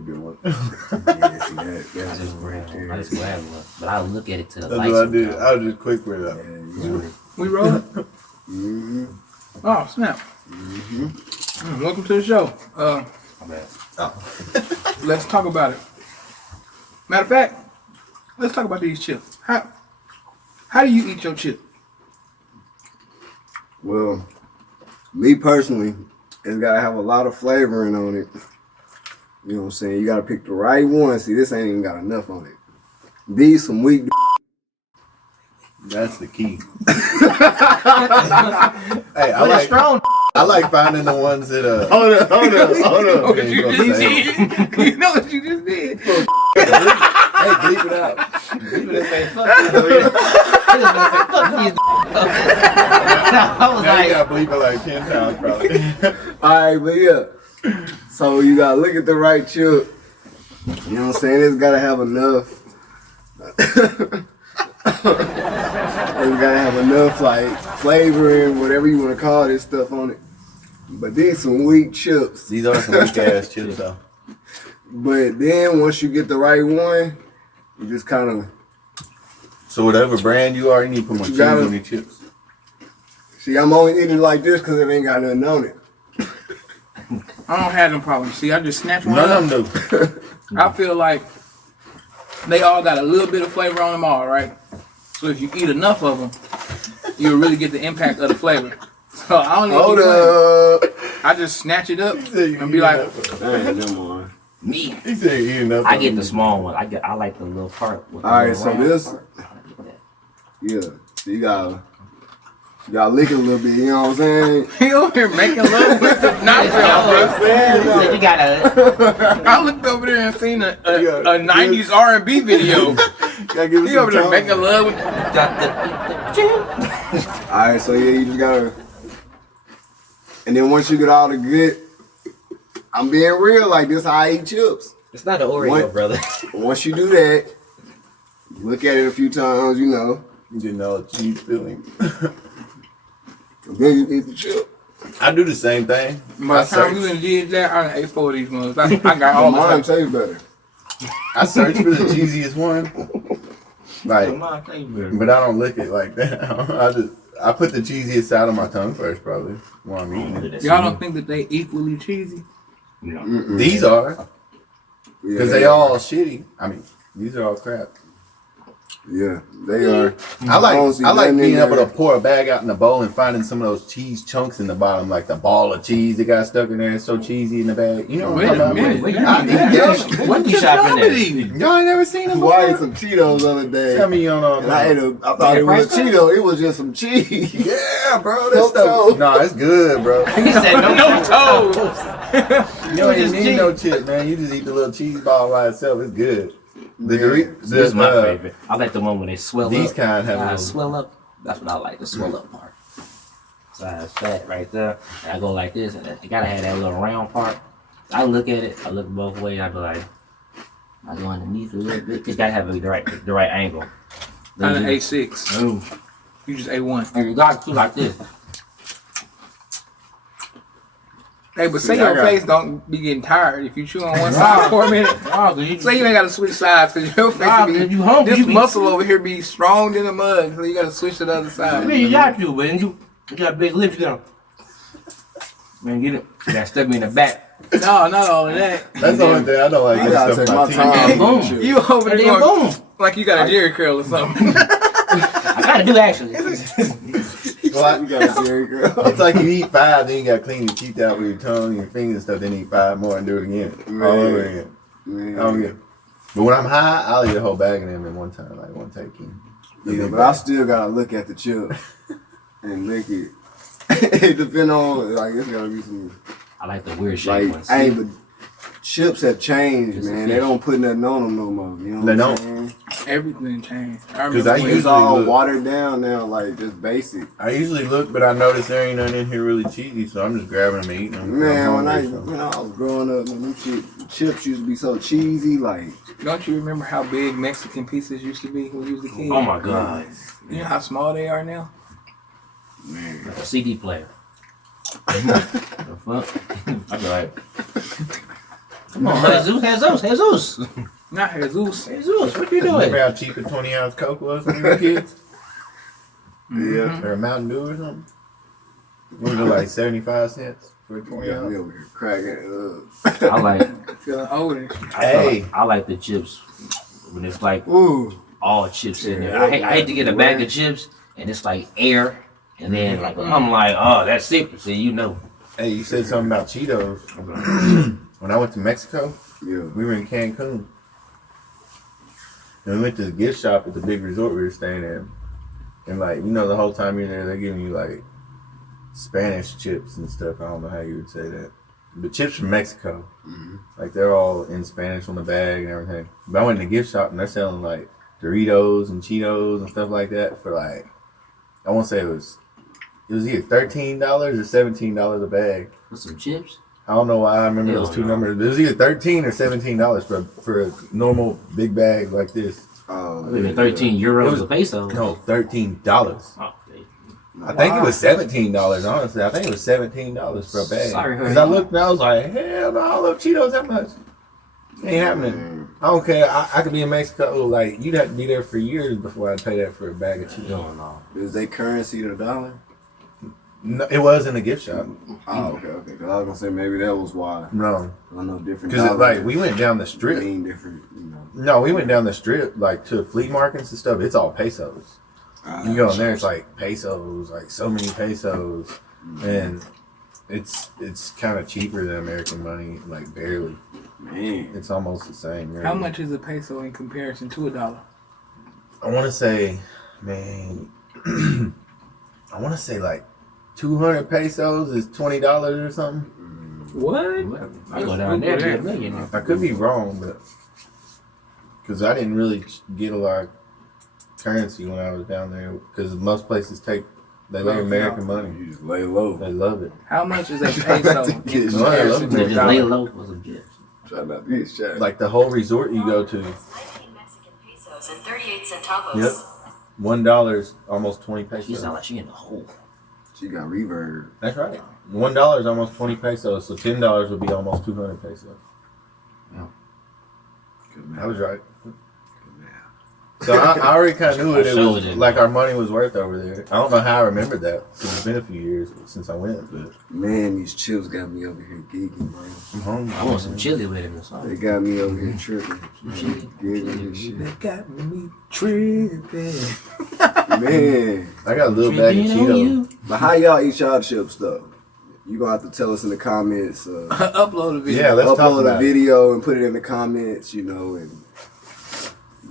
a good one. Yeah, see that's just right there. I just grab one, but I look at it to the lights. That's what I did. I was just quick with it. We rolling? Mm-hmm. Oh, snap. Mm-hmm. Welcome to the show. My bad. Let's talk about it. Matter of fact, let's talk about these chips. How do you eat your chip? Well, me personally, it's gotta have a lot of flavoring on it. You know what I'm saying? You gotta pick the right one. See, this ain't even got enough on it. These some weak. That's the key. Hey, I like finding the ones that Hold up. Okay, You know what you just did? Hey, bleep it out. Bleep it and say fuck you. I was Now like, you gotta bleep it like 10 times probably. alright, but yeah. So you gotta look at the right chip. You know what I'm saying? It's gotta have enough. You gotta have enough like flavoring, whatever you want to call this stuff on it. But these some weak chips. These are some weak ass chips though. But then once you get the right one, you just kind of. So whatever brand you are, you need to put more cheese on your chips. See, I'm only eating it like this because it ain't got nothing on it. I don't have them problems. See, I just snatch one None up. of them do. I feel like they all got a little bit of flavor on them all, right? So if you eat enough of them, you'll really get the impact of the flavor. So I don't even Hold keep up. playing. I just snatch it up and be like, Hey, come on. Me. He said he eating up. I get the small one. I like the little part. With the Alright, so this. part. Yeah. So you gotta lick it a little bit, you know what I'm saying? he over here making love with the knockout, bro. So you gotta. I looked over there and seen a 90s R&B video. Gotta give it He some over there time. making love with. Alright, so yeah, you just gotta. And then once you get all the good, I'm being real, like this how I eat chips. It's not an Oreo, brother. Once you do that, look at it a few times, you know. You didn't know cheese filling. Then you eat the chip. I do the same thing. By the time you done did that, I done ate 4 of these ones. I got all Mine the tastes better. I search for the cheesiest one. Like, My favorite. but I don't lick it like that. I put the cheesiest side on my tongue first, probably while I'm eating it. Y'all don't think that they equally cheesy? No. These are, Yeah, because they all shitty. I mean, these are all crap. Yeah, they are. I don't see like nothing being in able there. to pour a bag out in the bowl and finding some of those cheese chunks in the bottom, like the ball of cheese that got stuck in there. It's so cheesy in the bag. You know what Wait I'm a talking minute. about? Wait, what you shopping at? Y'all ain't never seen them Well, I ate before? some Cheetos the other day. Tell me you don't know. And I thought it was a Cheeto. It was just some cheese. Yeah, bro. No That stuff. toes. No, it's good, bro. He said No toes. You don't even need no chip, man. You just eat the little cheese ball by itself. It's good. This is my favorite. I like the one when they swell up. These kind have a little- swell up. That's what I like, the swell up part. So that's that right there. And I go like this, and you gotta have that little round part. I look at it. I look both ways. I be like, I go underneath a little bit. You gotta have the right angle. I done ate 6. Boom. You just ate 1. And you got to like this. Hey, but say See, I your got- face don't be getting tired if you chew on one side for a minute. Say you ain't gotta switch sides because your face be, you hungry. this muscle over here be strong than a mug, so you gotta switch to the other I side. mean, you got to, man. You got big lips, you gotta. Man, get it. You gotta stuck me in the back. No, not all of that. That's the only thing I don't like. I Getting gotta stuff take in my my time. teeth. Boom. Shit. You over And there then going boom. like you got a Jerry curl or something. I gotta do actually. Well, You got a Jerry girl. it's like you eat 5, then you gotta clean your teeth out with your tongue and your fingers and stuff, then eat 5 more and do it again. All over again. Man. I don't get it. But when I'm high, I'll eat a whole bag of them in one time, like one taking. Yeah, but I still gotta look at the chip and lick it. It depend on, like, it's gotta be some, I like the weird shape like, ones. hey, but chips have changed, It's a man. They fish. don't put nothing on them no more. You know They what I'm don't. saying? Everything changed. I 'Cause remember I when- used It's all look- watered down now, like, just basic. I usually look, but I notice there ain't nothing in here really cheesy, so I'm just grabbing them and eating them. Man, when I was growing up, man, them chips used to be so cheesy, like, Don't you remember how big Mexican pieces used to be when you was a kid? Oh my god. You know how small they are now? man. A CD player. The fuck? I be like, Come on, Jesus. Not Jesus. Jesus, what you doing? Remember how cheap a 20-ounce Coke was when we were kids? Yeah. Or a Mountain Dew or something? What was it, like 75 cents for a Yeah, 20 we ounce? over here cracking I like Feeling older. Hey. I like the chips when it's like Ooh. all chips in there. I hate to get a bag of chips and it's like air and then like I'm like, oh, that's it. So you know. Hey, you said something about Cheetos. When I went to Mexico, Yeah. we were in Cancun. And we went to the gift shop at the big resort we were staying at. And like, you know, the whole time you're there, they're giving you like Spanish chips and stuff. I don't know how you would say that. But chips from Mexico. Like they're all in Spanish on the bag and everything. But I went in the gift shop and they're selling like Doritos and Cheetos and stuff like that for like, I won't say it was either $13 or $17 a bag. With some chips? I don't know why I remember Hell those two no. numbers. But it was either $13 or $17 for a normal big bag like this. Oh, Maybe 13 euros It was- a peso. No, $13. Oh, okay. I think it was $17, honestly. I think it was $17 for a bag. Sorry, Because I looked and I was like, hell no, I love Cheetos that much. Ain't happening. I don't care. I could be in Mexico. Like, you'd have to be there for years before I'd pay that for a bag of Cheetos. No. Is they currency the dollar? No, it was in the gift shop. Oh, okay. 'Cause I was gonna say maybe that was why. No. I know different. Because, like, we went down the strip. mean different, you know. No, we went down the strip, like, to flea markets and stuff. It's all pesos. You go in there, it's like pesos, like so many pesos. And it's kind of cheaper than American money, like, barely. Man. It's almost the same. Really. How much is a peso in comparison to $1? I want to say, man, I want to say like 200 pesos is $20 or something. What? I go down there, get a million. I could be wrong, but because I didn't really get a lot of currency when I was down there, because most places they love American money. You just lay low. They love it. How much is a peso in Get No, I love comparison it. to They just lay $1? low for some chips. Try not to get shot. Like the whole resort you go to, 19 Mexican pesos and 38 centavos. yep, $1 is almost 20 She pesos. sound like she in the hole. She got reverb. That's right. $1 is almost 20 pesos, so $10 would be almost 200 pesos. Good I was right. Good math. So I already kind of knew it. It I was showed it. like our money was worth over there. I don't know how I remembered that. It's been a few years since I went, but Man, these chips got me over here geeking, bro. I'm hungry. I want some chili with him or They something. got me over here tripping. Chili. Giggling and shit. They got me tripping. Man. I got a little bag of Tripping on Cheetos. you. But how y'all eat y'all chips though? You gonna have to tell us in the comments. Upload a video. Yeah, let's talk Upload a about it. video and put it in the comments, you know, and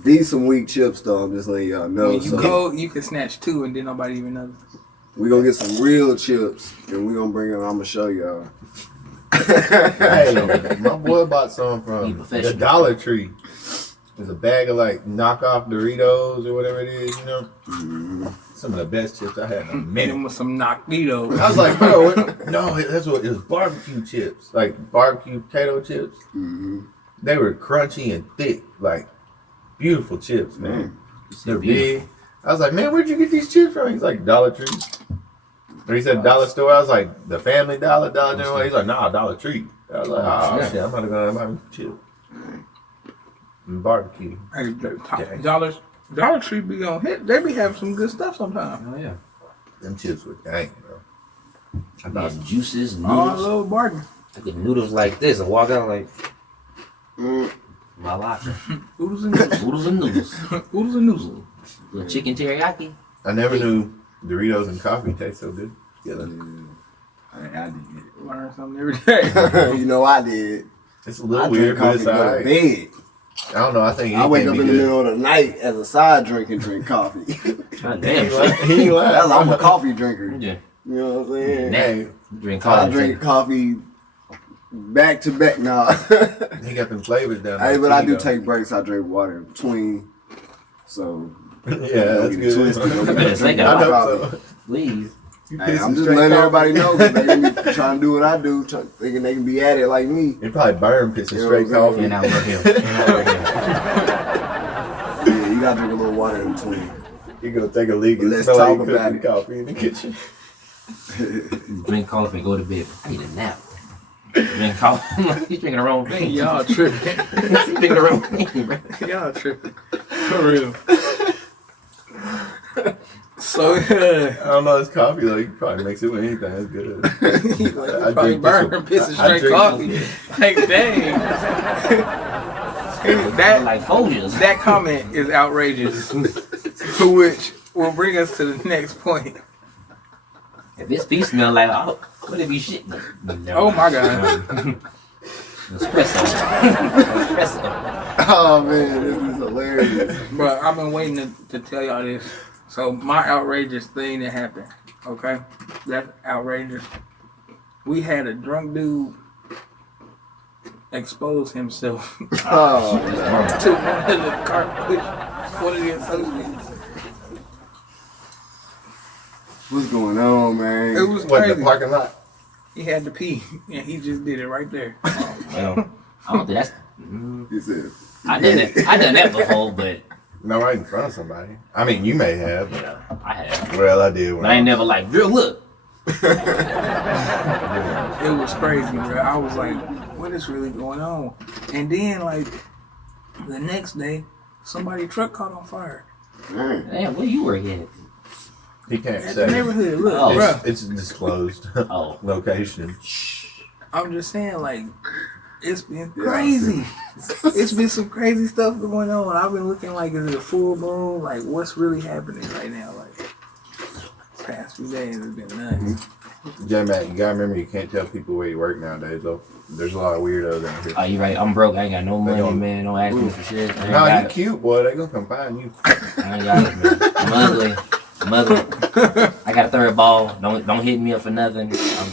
these some weak chips though, I'm just letting y'all know. When you So go, you can snatch 2 and then nobody even knows. we gonna get some real chips and we gonna bring them, I'm gonna show y'all. Hey, my boy bought some He from professional. the Dollar Tree. There's a bag of like knockoff Doritos or whatever it is, you know. Some of the best chips I had in a Hit minute. him with some knock-ditos. I was like, bro, no, that's what it was. Barbecue chips, like barbecue potato chips. They were crunchy and thick, like beautiful chips, man. They're big. I was like, man, where'd you get these chips from? He's like, Dollar Tree. Or he said Dollar Store. I was like, the Family Dollar, Dollar General. He's like, nah, Dollar Tree. I was like, oh Yeah. shit, I'm about to go and buy me some chips. And barbecue. Hey, Okay. Dollar Tree be on hit. They be having some good stuff sometimes. Oh yeah. Them chips were dang, bro. I thought There's juices, Oh, I noodles. love bargain. I get noodles like this and walk out like my locker. Oodles and noodles. Noodles and noodles. Oodles and noodles. Little chicken teriyaki. I never knew Doritos and coffee taste so good together. I did. Learn something every day. You know I did. It's a I little drink weird, but coffee it's to go to alright. bed. I don't know. I think I wake up anything in be the good. middle of the night as a side drink and drink coffee. God He damn. ain't son. lying. He ain't lying. That's, I'm a coffee drinker. Yeah. You know what I'm saying? Hey, Drink I coffee. drink coffee back to back now. he got them flavors down Hey, there. but I too, do though. take breaks. I drink water in between. So Yeah, don't that's get it good. twisted. Don't get Better say it that. I know coffee. so. Please. You Hey, pissing I'm just straight letting coffee? everybody know because they're gonna be trying to do what I do, thinking they can be at it like me. It probably burn pissing You know straight what I'm coffee. And I work here. And I work here. Yeah, you gotta drink a little water in between. You gonna take a leak and Let's smell like talk you about cooking it. coffee in the kitchen. Drink coffee and go to bed. I need a nap. Been called, he's drinking the wrong thing. Y'all tripping. He's drinking the wrong thing, bro. Y'all tripping. For real. So I don't know. It's coffee though. You can probably mix it with anything. It's good. you I probably drink this burn one. piss of I straight drink coffee. this Like dang. that Like Folgers. that comment is outrageous. Which will bring us to the next point. If this pee smell like, oh, what if you shit? No, Oh my god. Espresso. Espresso. Oh man, this is hilarious. But I've been waiting to tell y'all this. So my outrageous thing that happened, okay? That's outrageous. We had a drunk dude expose himself Oh, to one of the associates. what's going on, man? It was What, the crazy. parking lot? He had to pee, and he just did it right there. Well, I don't think that's. He said, I done that before, but No, right in front of somebody. I mean, you may have. yeah, I have. Well, I did. When But I ain't never like, real look. It was crazy, bro. I was like, what is really going on? And then, like, the next day, somebody's truck caught on fire. dang. Damn, where you work at? He can't At the say. neighborhood, look, Oh. bro. It's disclosed Oh. location. I'm just saying, like, it's been Yeah, crazy. It's been some crazy stuff going on. I've been looking like, is it a full moon? Like, what's really happening right now? Like, past few days has been nuts. J-Mac, you gotta remember you can't tell people where you work nowadays, though. There's a lot of weirdos out here. Oh, you right. I'm broke. I ain't got no money, don't- man. Don't ask me for shit. I ain't No, got you it. cute, boy. They gonna come find you. I ain't got it, man. I'm ugly. I'm ugly. I got a third ball. Don't hit me up for nothing.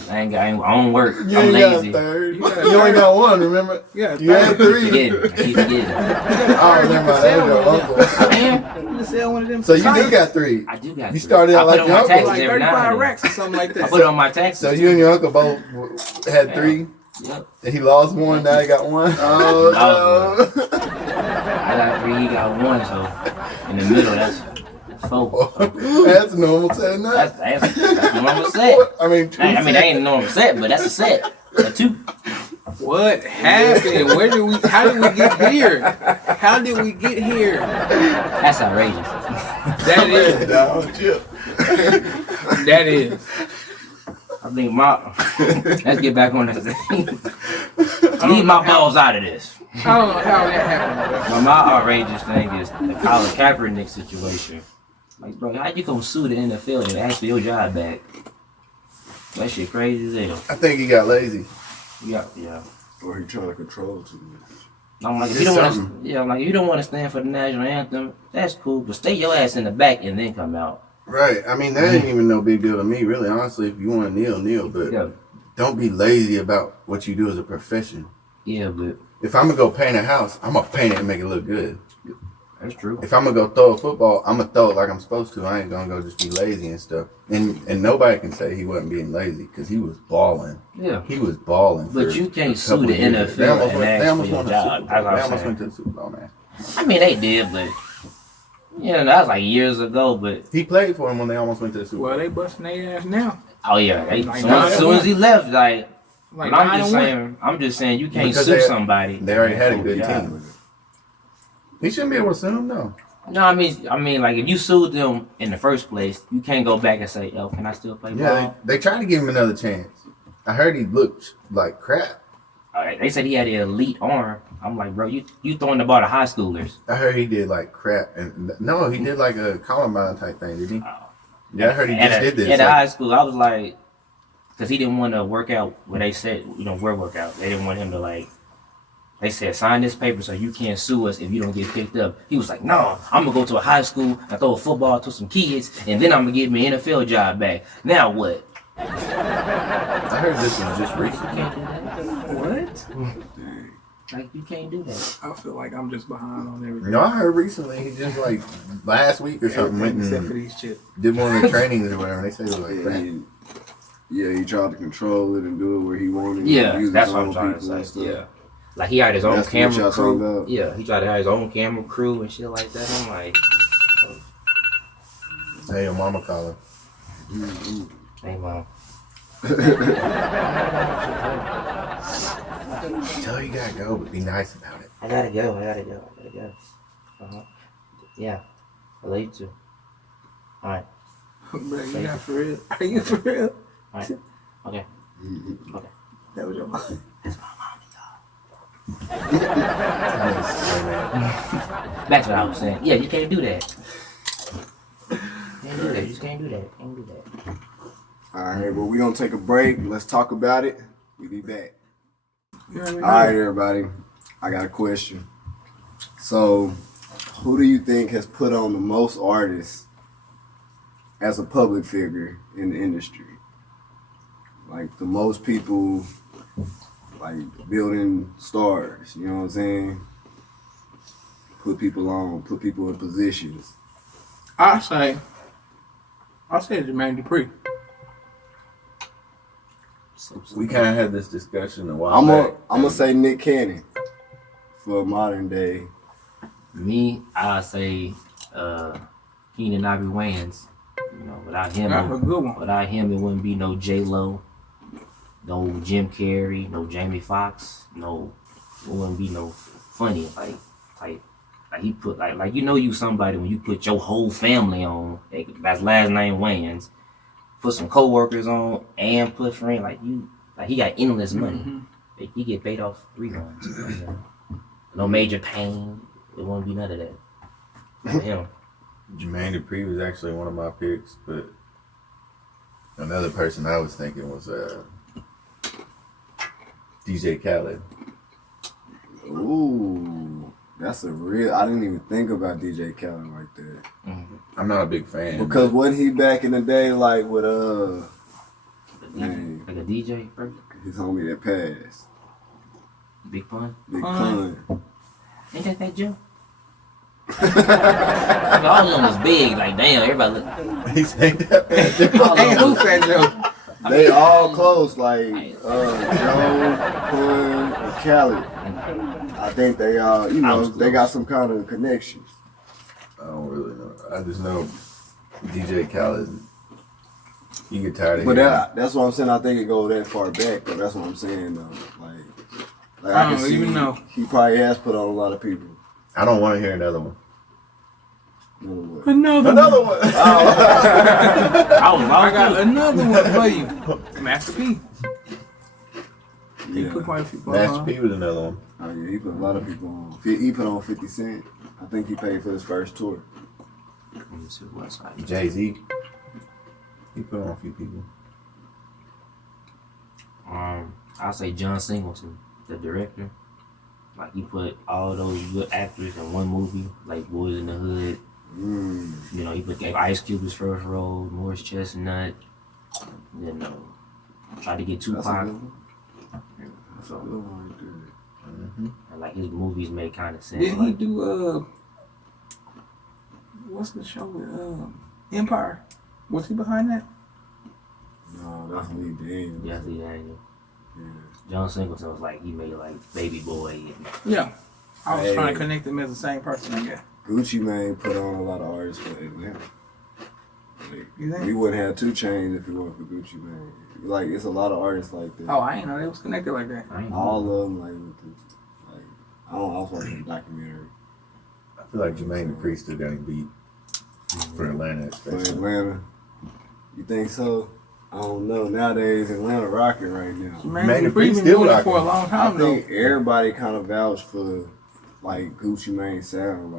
I don't work. You I'm ain't got a lazy. third. You got a You only third. got one, remember? Yeah, You had three. Forgetting. I keep forgetting. Oh, never mind. That was your uncle. Man, You just sell one of them. So you do signs. got three. I do got. You three. started out I put like on your my uncle. taxes like every now 35 and then. racks or something like I that. put it on my taxes. So you and your uncle both had three, Yep. and he lost one. Now he got one. Oh, no. I got three. He got one. So in the middle, that's four. That's normal setting up. That's a normal set. I mean, two I mean, that sets. ain't a normal set, but that's a set. A two. What happened? Where did we? How did we get here? How did we get here? That's outrageous. That is. Dog, chill. That is. I think let's get back on this thing. Leave my balls out of this. I don't know how that happened. But my outrageous thing is the Colin Kaepernick situation. Like, bro, how you gonna sue the NFL and ask for your job back? That shit crazy as hell. I think he got lazy. Yeah. Or he trying to control too much. I'm like, if It's you don't want to, something. yeah, I'm like, if you don't want to stand for the national anthem, that's cool, but stay your ass in the back and then come out. Right. I mean, that ain't even no big deal to me, really. Honestly, if you want to kneel. But Yeah, don't be lazy about what you do as a profession. yeah, but If I'm gonna go paint a house, I'm gonna paint it and make it look good. that's true. If I'm gonna go throw a football, I'm gonna throw it like I'm supposed to. I ain't gonna go just be lazy and stuff. And nobody can say he wasn't being lazy because he was balling. Yeah, He was balling. But for you can't a sue couple the years. NFL They almost and went- ask they almost for your won the job. Super Bowl. That's what I'm They almost saying. went to the Super Bowl, man. I mean they did, but that was like years ago. But He played for him when they almost went to the Super Bowl. Well, they busting their ass now. oh yeah, Like as soon as he left, like. Like But I'm just 9-1. saying, you can't Because sue they- somebody. They already had a good Yeah. team. He shouldn't be able to sue him, no. No, I mean, like if you sued them in the first place, you can't go back and say, "Yo, can I still play Yeah, ball?" they tried to give him another chance. I heard he looked like crap. They said he had an elite arm. I'm like, bro, you throwing the ball to high schoolers. I heard he did like crap. And no, he did like a Columbine type thing, did he? Yeah, I heard he just did this. At like- high school, I was like, because he didn't want to work out where they said, where workout. They didn't want him to like. They said, sign this paper so you can't sue us if you don't get picked up. He was like, no, I'm going to go to a high school and throw a football to some kids, and then I'm going to get me an NFL job back. Now what? I heard this was just You recent. can't do that. What? Like, you can't do that. I feel like I'm just behind on everything. No, I heard recently he just like last week or something went Except for and these chips. did one of the trainings or whatever. They said it was like Yeah, crap. he tried to control it and do it where he wanted. Yeah, use that's his what I'm own trying to people and say. stuff. Yeah. Like, he had his own That's what camera y'all talking crew. about? Yeah, he tried to have his own camera crew and shit like that. I'm like, Hey, your mama calling. hey, mom. Tell you gotta go, but be nice about it. I gotta go. Uh-huh. Yeah. I love you too. Alright. Bro, you not for real? Are you for real? Alright. Okay. Okay. That was your mom. That's my mom, y'all. That's what I was saying. Yeah, you can't do that. You can't do that. You just can't do that. Can't do that. All right, well, we're going to take a break. Let's talk about it. We'll be back. You All right, everybody. I got a question. So, who do you think has put on the most artists as a public figure in the industry? Like, the most people, like, building stars, you know what I'm saying? Put people on, put people in positions. I say Jermaine Dupri. We kind of had this discussion a while I'm back. gonna say Nick Cannon for modern day. Me, I say Keenan Ivory Wayans. You know, without him, That's a good one. Without him, it wouldn't be no J-Lo, no Jim Carrey, no Jamie Foxx, no, it wouldn't be no funny like he put like you know you somebody when you put your whole family on. That's last name Wayans. Put some co-workers on and put friends like he got endless money. Mm-hmm. He get paid off reruns. You know? No major pain. It won't be none of that. For him. Jermaine Dupri was actually one of my picks, but another person I was thinking was DJ Khaled. Ooh, that's a real. I didn't even think about DJ Khaled like that. Mm-hmm. I'm not a big fan. Because wasn't he back in the day like with Like a DJ person? his homie that passed, Big Pun? Big Pun. Ain't that Joe? Like, all of them was big. Like, damn, everybody look. He said that. All of Hey, them who was- Fat Joe? They all close, like Joe, Pun, and Khaled. I think they all, you know, they got some kind of connection. I don't really know. I just know DJ Khaled. You get tired of But hearing that's what I'm saying. I think it goes that far back, but that's what I'm saying though. Like I can don't see even know. he probably has put on a lot of people. I don't want to hear another one. You know what? Another one. I got I another one for you. Master P. He Yeah. put quite a few people Master on. P was another one. Oh yeah, he put a lot of people on. He put on 50 Cent. I think he paid for his first tour. Jay-Z. He put on a few people. I'll say John Singleton, the director. Like, he put all those good actors in one movie, like Boys in the Hood. You know, he gave Ice Cube his first role, Morris Chestnut. You know, tried to get That's a Tupac. good one. That's a So, good one right there. and like his movies made kind of sense. Didn't he Like, do what's the show with Empire? Was he behind that? No, that's Lee Daniels. yeah, see, Daniel. Yeah. John Singleton was like, he made like Baby Boy. And, Yeah. I was Hey. trying to connect them as the same person, I guess. Gucci Mane put on a lot of artists for Atlanta. Like, You think? we wouldn't have 2 Chainz if it weren't for Gucci Mane. Like, it's a lot of artists like that. Oh, I ain't know they was connected like that. I ain't know. All of them, like, with the, like, I was watching a documentary I feel like Jermaine Dupri still got him beat for Atlanta, for especially. Atlanta. You think so? I don't know. Nowadays, Atlanta rocking right now. Man, Man, we've Dupree's been still doing it rocking. for a long I time, though. think everybody kind of vouched for, like, Gucci Mane sound.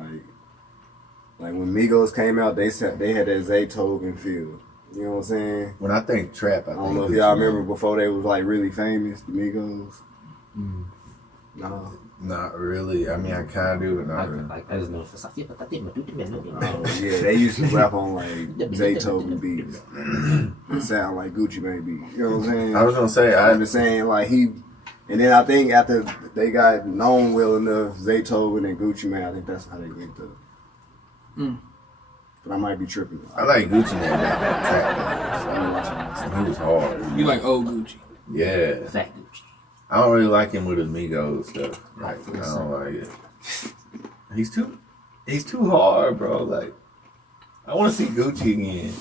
Like when Migos came out, they said they had that Zaytoven feel. You know what I'm saying? When I think trap, I I think don't know if Gucci y'all Mane. remember before they was like really famous, the Migos. No. Not really. I mean, I kind of do, but not really. Like, I just know for something. Oh, yeah, they used to rap on like Zaytoven beats. It sound like Gucci Mane beats. You know what I'm saying? I was gonna say, I'm just saying like and then I think after they got known well enough, Zaytoven and Gucci Mane, I think that's how they linked up. But I might be tripping. I like Gucci Mane back in the trap days. He was hard. You like old Gucci. Yeah. Fat Gucci. I don't really like him with his Migos stuff. Like, I don't like it. He's too hard, bro. Like, I want to see Gucci again.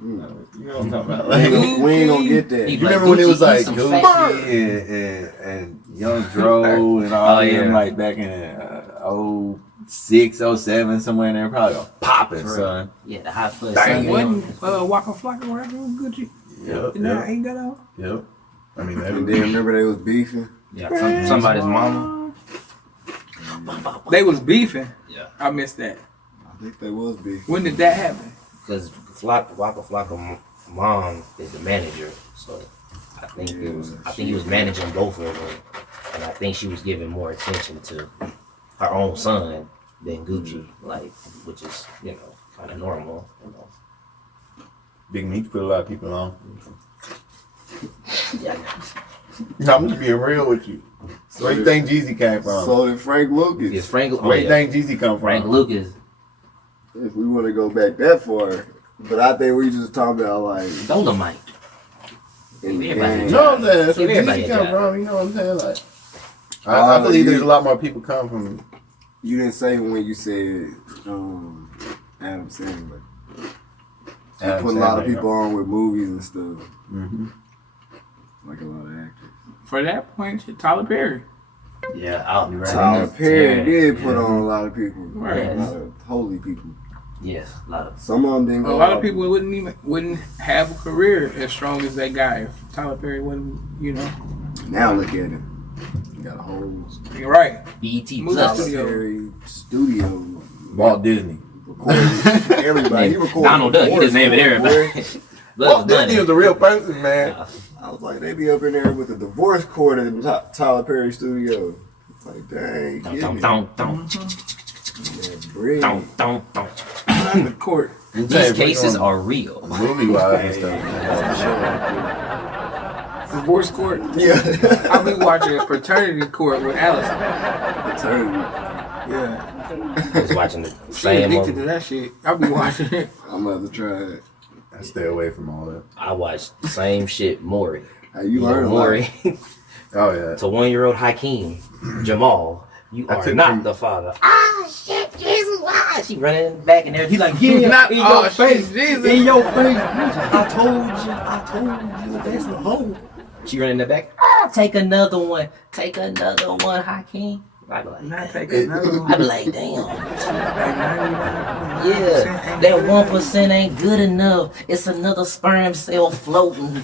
You know what I'm talking about? We ain't Like, gonna- we ain't gonna get that. He you remember when it was Gucci, like eat some Gucci and Young Dro and all Oh, them yeah. like back in 06, 07, somewhere in there, probably popping, For real. son. Yeah, the hot foot. Dang, son. Wasn't Waka Flocka rapping with Gucci? Yep, You know, yep, ain't got out. yep. I mean, that And then remember they was beefing. Yeah, somebody's mama. They was beefing. Yeah. I missed that. I think they was beefing. When did that happen? Because Waka Flocka mom is the manager, so I think it was. I think he was managing both of them, and I think she was giving more attention to her own son than Gucci, like, which is kind of normal. Big Meech put a lot of people on. Yeah. No, I'm just being real with you. Where do you think Jeezy came from? So did Frank Lucas. Yes, Frank. Where do you think Jeezy come from? Frank Lucas. If we want to go back that far, but I think we just talking about like Dolomite. in the Everybody game. You know what I'm saying? That's where Give everybody Jeezy a come job. from. You know what I'm saying? Like, I believe there's a lot more people come from. You didn't say when you said Adam Sandler. You put a lot of people on with movies and stuff. Mm-hmm. Like a lot of actors. For that point, shit, Tyler Perry. Yeah, I'll be right. Tyler Perry Yeah, did put yeah. on a lot of people. Right. A lot of holy people. Yes, a lot of. Some of them didn't A go lot out. of people wouldn't have a career as strong as that guy if Tyler Perry wasn't, Now look at him. He got a whole You're right. BET Movie Plus. Tyler studio. Perry studio. Walt Disney. Recorded everybody. He recorded Donald Duck. He just named it everybody. Walt Disney was a real person, man. I was like, they be up in there with the divorce court in Tyler Perry studio. Like, dang, Don't, give don't, me don't, don't, that bread. don't. On the court. These cases are real. Movie wise and stuff. Divorce court. Yeah. I'll be watching Paternity Court with Allison. Eternity. Yeah. I was watching the She same addicted to movie. that shit. I'll be watching it. I'm about to try it. I stay away from all that. I watched the same shit, Maury. Hey, you learn a lot. Maury Oh yeah. to 1-year-old Hakeem, Jamal. You I are took not him- the father. Ah, shit, Jesus, why? She running back in there. He like, yeah, Not in oh your shit, face. Jesus. In your face. I told you, that's the hoe. She running in the back. Ah, take another one, Hakeem. I be like, Not taking another I be like, damn. Like 99%. Yeah, that 1% ain't good enough. It's another sperm cell floating.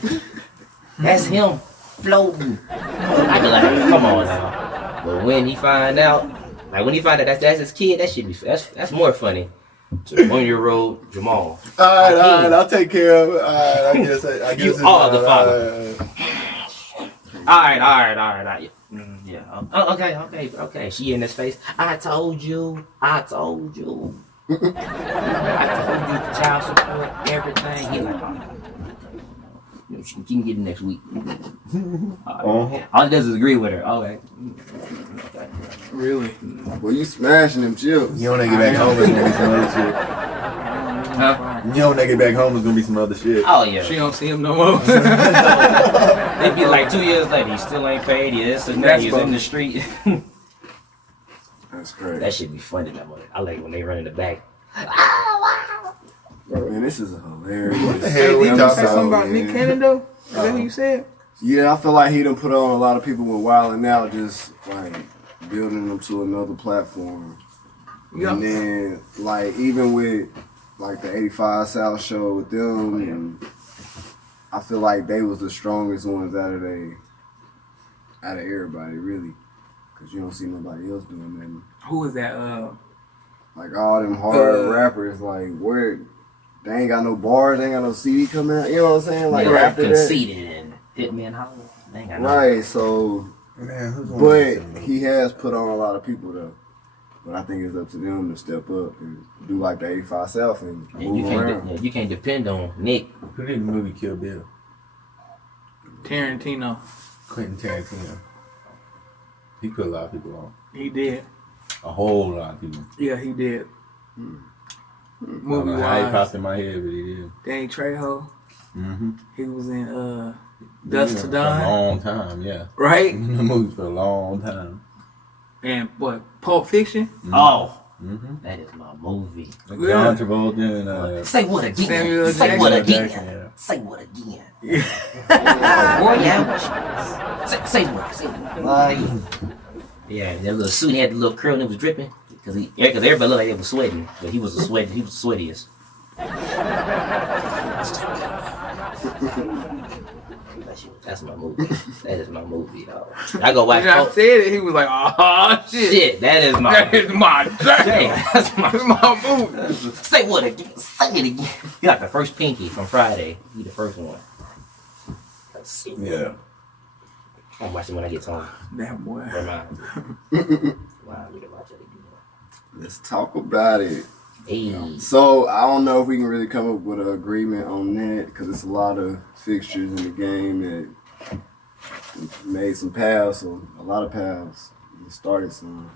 That's him floating. I be like, come on now. But when he find out, that's his kid, that should be that's more funny. To 1-year-old Jamal. All right, Hakeem. I'll take care of it. All right, I guess You it's, are the father. All right. Yeah. Okay. She in his face. I told you. I told you child support, everything. He like, you can get it next week. All he does is agree with her. Okay. Really? Well, you smashing them chips. You know when they get back home, there's gonna be some other shit. Huh? You know when they get back home, there's gonna be some other shit. Oh yeah. She don't see him no more. It'd be like 2 years later. He still ain't paid. Yes, and That's he's in the street. That's crazy. That should be funny. That one. I like when they run in the back. Man, this is a hilarious. What the Hey, hell we did you talking say about? something about man? Nick Cannon though? Is that what you said? Yeah, I feel like he done put on a lot of people with Wild and Out, just like building them to another platform. Yeah. And then, like, even with like the 85 South show with them, and I feel like they was the strongest ones out of everybody, really, because you don't see nobody else doing that. Who was that? Like all them hard rappers, like where they ain't got no bars, they ain't got no CD coming out. You know what I'm saying? Like They're after that, conceited and Hitman Hollow. They ain't got no. right? So, Man, who's gonna but listen to me? he has put on a lot of people though. But I think it's up to them to step up and do like the 85 South and And you move can't, around. you can't depend on Nick. Who did the movie Kill Bill? Tarantino. Quentin Tarantino. He put a lot of people on. He did. A whole lot of people. Yeah, he did. I don't Movie know how he wise, popped in my head, but he did. Danny Trejo. Mm-hmm. He was in Dust to For a Die, long time, yeah. right? The movie for a long time. And what? Pulp Fiction. Oh, Mm-hmm. That is my movie. Like John Travolta and Say what again? Samuel Say what Jackson. again? Jackson, yeah. Say what again? Boy, yeah. Say what? Say what? Yeah, that little suit had the little curl and it was dripping because everybody looked like they was sweating, but he was the sweatiest. That's my movie. That is my movie, dog. I go watch. When I said it, he was like, "Oh shit, Shit, that is my. that is my Damn, damn, that's my. that's my movie." Say what again? Say it again. You got the first pinky from Friday. You the first one. Let's see. Yeah. I'm watching when I get home. That boy. Remind me. Wow, we can watch it again. Let's talk about it. Hey. So I don't know if we can really come up with an agreement on that because it's a lot of fixtures in the game that made some paths, or a lot of paths. It started some.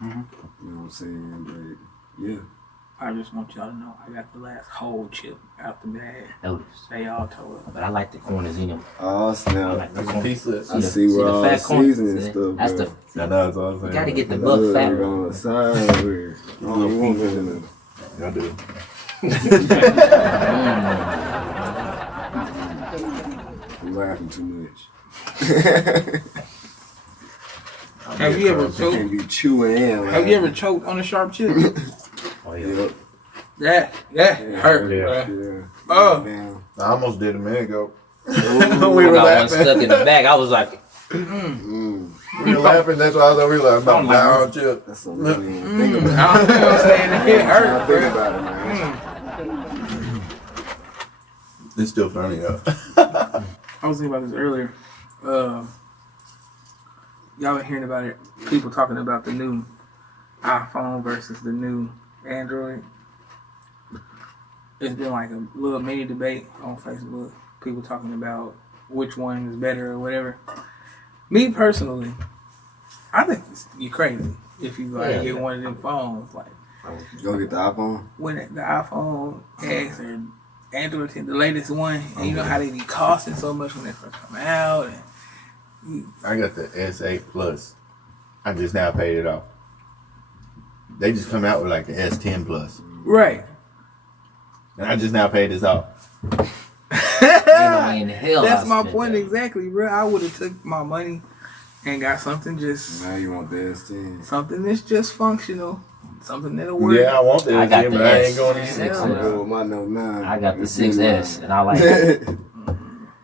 You know what I'm saying? But yeah. I just want y'all to know I got the last whole chip out the bag. Notice. They all told us. But I like the corners in them. Oh I snap! like the That's a corners. piece of. I see where all the fat corner? seasoning See? stuff. That's bro. the. I know that's all I'm saying. You gotta get the Look, buff fat on one. the side over here. I don't even want that in there. I do. I'm laughing too much. Have you ever You can't choked? be chewing in. Have you ever choked on a sharp chip? Oh yeah. Yep. that Yeah. hurt. Yeah. bruh. Yeah. Oh. Damn. I almost did a minute ago. Ooh. we I were got one laughing. stuck in the back. I was like, Mm. We were laughing. That's why I was over here like, about down chip. That's something I didn't even think about. I don't know what I'm saying. It I hurt. think bruh. about it, man. It's still funny though. I was thinking about this earlier. Y'all been hearing about it. People talking about the new iPhone versus the new Android. It's been like a little mini debate on Facebook. People talking about which one is better or whatever. Me personally, I think you're crazy if you like Yeah. get one of them phones. Like Go get the iPhone. when the iPhone X or Android 10, the latest one, and you know how they be costing so much when they first come out. And I got the S8 Plus. I just now paid it off. They just come out with like the S10 Plus, right. and I just now paid this off. ain't no way in hell. That's I my spent point that. exactly, bro. I would have took my money and got something just Now you want the S10. something that's just functional, something that'll work. Yeah, I want the I got S10, the but I S. ain't going to Yeah. use it. I'm good with my Note 9. I got the It's in 6S, mine. and I like it.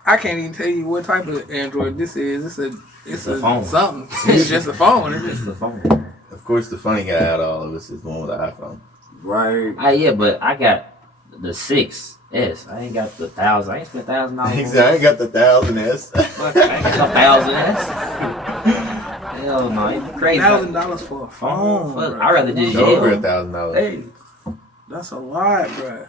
I can't even tell you what type of Android this is. It's a a phone. something. It's just a phone. It's It's just the phone. Of course, the funny guy out of all of us is the one with the iPhone. Right. Yeah, but I got the 6S. I ain't got the 1,000. I ain't spent $1,000. He said, I ain't got the 1000S. Fuck, I ain't got no 1,000S. Hell no, ain't crazy. $1,000 for a phone. Fuck, bruh. I'd rather just Over yell. $1,000. Hey, that's a lot, bro.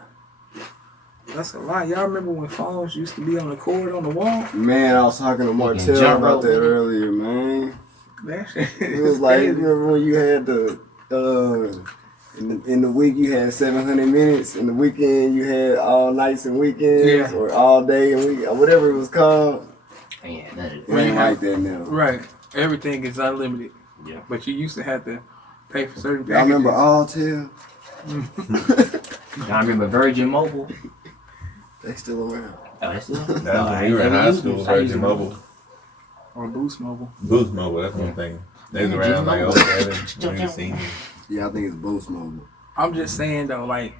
That's a lot. Y'all remember when phones used to be on the cord on the wall? Man, I was talking to Martell jump about rope that with it. earlier, man. That shit It is was like, you crazy. remember when you had the, in the week you had 700 minutes, in the weekend you had all nights and weekends, Yeah. or all day and week, or whatever it was called. Man, that is. It ain't like that now. Right. Everything is unlimited. Yeah. But you used to have to pay for certain Y'all remember packages. Alltel? Y'all remember Virgin Mobile? They still around. Oh, that's still. That's when we were in high school, Virgin Mobile. Or Boost Mobile. Boost Mobile, that's one thing. They was Yeah, around like Boost 07 when you seen me. Yeah, I think it's Boost Mobile. I'm just saying though, like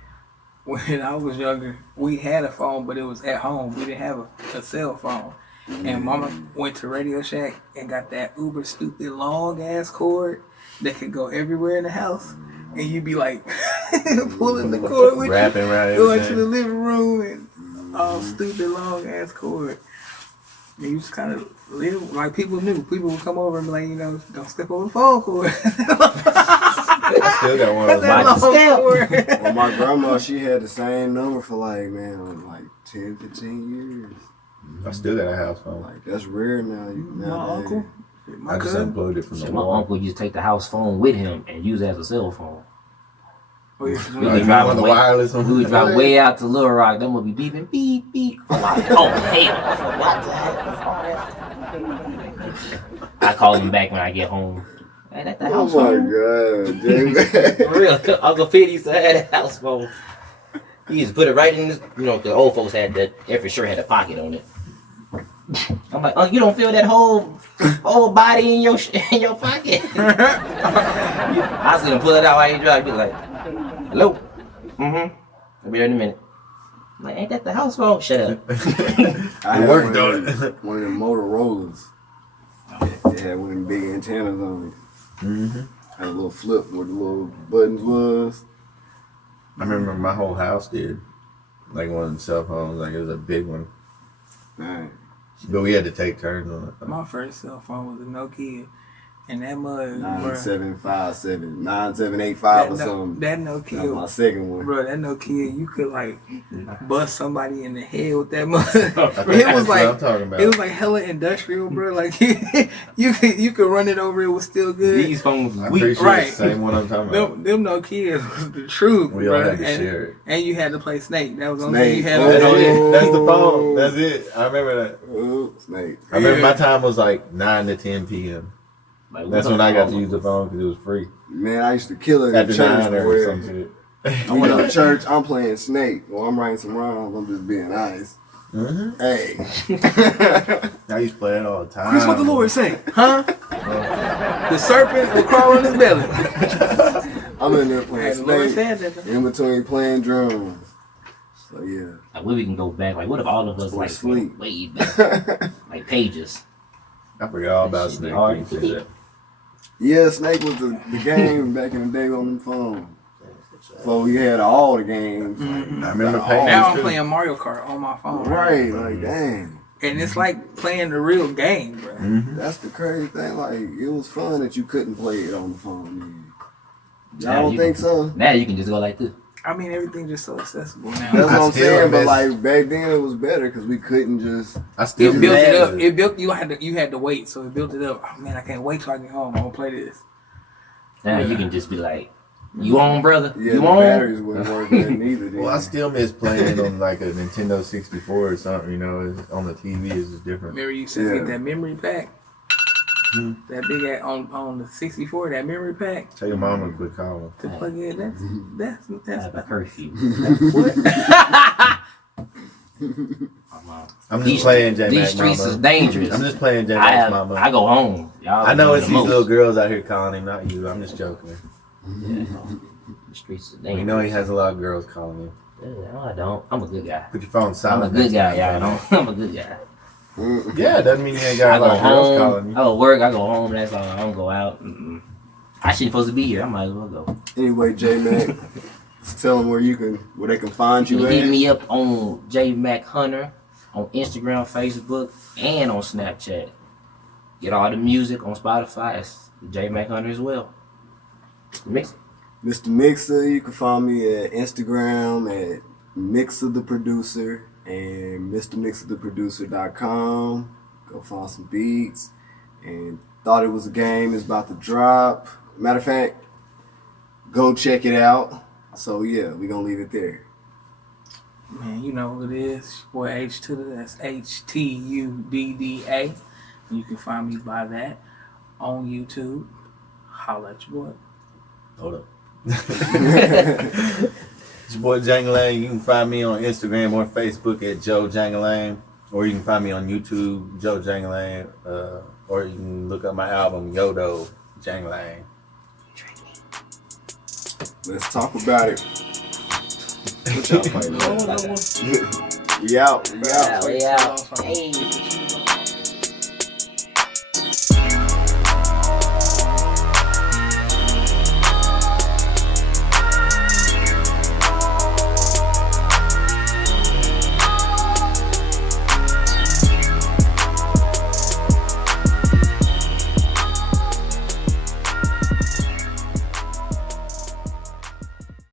when I was younger, we had a phone, but it was at home. We didn't have a cell phone. And Mama went to Radio Shack and got that uber stupid long ass cord that could go everywhere in the house. And you'd be like pulling the cord with you, Wrapping around going to the everything. living room and all stupid long ass cord. And you just kind of live like people knew. People would come over and be like, you know, don't step over the phone cord. I still got one of those. That Watch long the cord. Well, my grandma, she had the same number for like 10, 15 years. I still got a house phone. Like, that's rare now. My uncle, my I just cousin. unplugged it from So the my wall. uncle used to take the house phone with him and use it as a cell phone. Oh, yeah. We Oh, would you drive want the away. wireless one? We would drive way out to Little Rock. Them would be beeping, beep, beep. Oh, hell. What the heck? I call him back when I get home. Man, that's the Oh house my phone. god, J-Mac. For real, Uncle Pete used to have that house phone. He used to put it right in his, the old folks had that, every shirt had a pocket on it. I'm like, oh, you don't feel that whole body in your pocket? I was gonna pull it out while you drive, be like, hello? Mm-hmm. I'll be there in a minute. I'm like, ain't that the house phone? Shut up. I had worked one on of one of them Motorola's. It had one of them big antennas on it. Mm-hmm. Had a little flip where the little buttons was. I remember my whole house did. Like one of them cell phones, like it was a big one. Man. But we had to take turns on it. My first cell phone was a Nokia, and that mug, 9757, 9785 or something. that That was my Nokia, second one. bro, that Nokia, you could like bust somebody in the head with that mug. I think It was that's what I'm like talking about. it was like hella industrial, bro. Like you could run it over, it was still good. These phones I'm weak. pretty sure right. it's the same one I'm talking about. Them Nokias was the truth, We all bro. had to share it. And you had to play Snake. That was the only thing you Snake. had. That's on it. it. That's the phone. That's it. I remember that. Oh, Snake. I remember Yeah. my time was like 9 to 10 p.m. Like, That's when I got to use the phone because it was free. Man, I used to kill it in After church. 9 or Where some shit. I went to church, I'm playing Snake. Well, I'm writing some rhymes. I'm just being nice. Mm-hmm. Hey. I used to play it all the time. Chris, what the Lord say? Huh? The serpent will crawl on his belly. I'm in there Hey, playing the Lord Snake said that. in between playing drums. So yeah. Like, where we can go back? Like, what if all of us like sleep. way back, like pages? I forgot all about Shit be Snake. hard You to said keep. that. Yeah, Snake was the game back in the day on the phone. So we had all the games. Mhm. I remember Now paying Now I'm too. playing Mario Kart on my phone. Right, like dang. And it's like playing the real game, bro. Mhm. That's the crazy thing. Like it was fun that you couldn't play it on the phone. Man. Now Y'all don't you think can- so? Now you can just go like this. I mean, everything's just so accessible now. That's what I I'm still saying. But miss- like back then it was better because we couldn't just. I still It built it up. mad. It built you had to wait, so it built it up. Oh man, I can't wait till I get home. I'm gonna play this. Now you can just be like, you on, brother? Yeah, You the on? batteries wouldn't work then neither. Then. Well, I still miss playing on like a Nintendo 64 or something. You know, on the TV is just different. Remember you said Yeah. get that memory pack? Hmm. That big on the 64, that memory pack Tell your mama to quit calling. to plug in. That's I have a curfew. what? I'm just These- playing J These Mac streets Mama. is dangerous. I'm just playing J I Mac's have, Mama. I go home. Y'all I know doing it's the these most. little girls out here calling him, not you. I'm just joking. Yeah, the streets is dangerous. We know he has a lot of girls calling him. Yeah, no, I don't. I'm a good guy. Put your phone I'm a silent. good guy, next time, y'all. man. I'm a good guy. Yeah, doesn't mean you ain't I got a go lot of girls home. calling you. I go work. I go home. That's all. I don't go out. Mm-mm. I shouldn't supposed to be here. I might as well go. Anyway, J Mac, tell them where they can find You you can hit at. me up on J Mac Hunter on Instagram, Facebook, and on Snapchat. Get all the music on Spotify. It's J Mac Hunter as well. Mix. Mr. Mixa, you can find me at Instagram at Mixa the Producer and MrMixaTheProducer.com. Go find some beats. And Thought It Was a Game is about to drop. Matter of fact, go check it out. So yeah, we're gonna leave it there. Man, you know what it is. Boy H-Tudda. That's H-Tudda. You can find me by that on YouTube. Holla at your boy. Hold up. It's your boy Jangalang. You can find me on Instagram or Facebook at Joe Jangalang, or you can find me on YouTube, Joe Jangalang, or you can look up my album Yodo Jangalang. Let's talk about it. What y'all fighting about? We out. Yeah, we out. Hey.